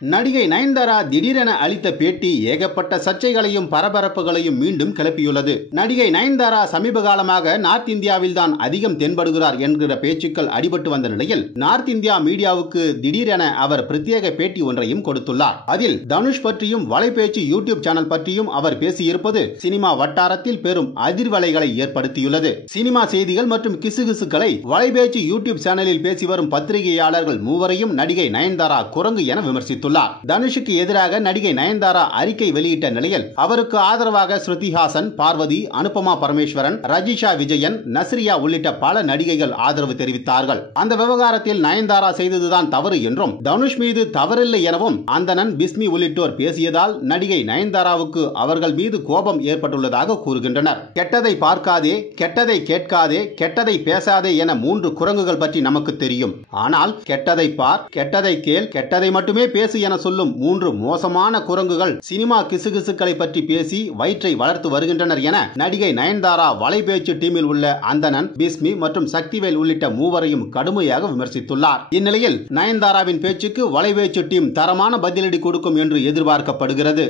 நடிகை நயன்தாரா திடீரென அளித்த பேட்டி ஏகப்பட்ட சர்ச்சைகளையும் பரபரப்புகளையும் மீண்டும் கிளப்பியுள்ளது. நடிகை நயன்தாரா சமீப காலமாக நார்த் இந்தியாவில் தான் அதிகம் தென்படுகிறார் என்கிற பேச்சுக்கள் அடிபட்டு வந்த நிலையில் நார்த் இந்தியா மீடியாவுக்கு திடீரென அவர் பிரத்யேக பேட்டி ஒன்றையும் கொடுத்துள்ளார். அதில் தனுஷ் பற்றியும் வலைபேச்சு யூடியூப் சேனல் பற்றியும் அவர் பேசியிருப்பது சினிமா வட்டாரத்தில் பெரும் அதிர்வலைகளை ஏற்படுத்தியுள்ளது. சினிமா செய்திகள் மற்றும் கிசுகிசுக்களை வலைபேச்சு யூடியூப் சேனலில் பேசி வரும் பத்திரிகையாளர்கள் மூவரையும் நடிகை நயன்தாரா குரங்கு என விமர்சித்துள்ளார். தனுஷுக்கு எதிராக நடிகை நயன்தாரா அறிக்கை வெளியிட்ட நிலையில் அவருக்கு ஆதரவாக ஸ்ருதி ஹாசன், பார்வதி, அனுபமா பரமேஸ்வரன், ரஜிஷா விஜயன், நஸ்ரியா உள்ளிட்ட பல நடிகைகள் ஆதரவு தெரிவித்தார்கள். அந்த விவகாரத்தில் நயன்தாரா செய்ததுதான் தவறு என்றும் தனுஷ் மீது தவறில்லை எனவும் அந்தணன், பிஸ்மி உள்ளிட்டோர் பேசியதால் நடிகை நயன்தாராவுக்கு அவர்கள் மீது கோபம் ஏற்பட்டுள்ளதாக கூறுகின்றனர். கெட்டதை பார்க்காதே, கெட்டதை கேட்காதே, கெட்டதை பேசாதே என 3 குரங்குகள் பற்றி நமக்கு தெரியும். ஆனால் கெட்டதை பார், கெட்டதை கேள், கெட்டதை மட்டுமே பேசு என சொல்லும் 3 மோசமான குரங்குகள் சினிமா கிசுகிசுக்களை பற்றி பேசி வயிற்றை வளர்த்து வருகின்றனர் என நடிகை நயன்தாரா வலைபேச்சு டீமில் உள்ள அந்தணன், பிஸ்மி மற்றும் சக்திவேல் உள்ளிட்ட மூவரையும் கடுமையாக விமர்சித்துள்ளார். இந்நிலையில் நயன்தாராவின் பேச்சுக்கு வலைபேச்சு டீம் தரமான பதிலடி கொடுக்கும் என்று எதிர்பார்க்கப்படுகிறது.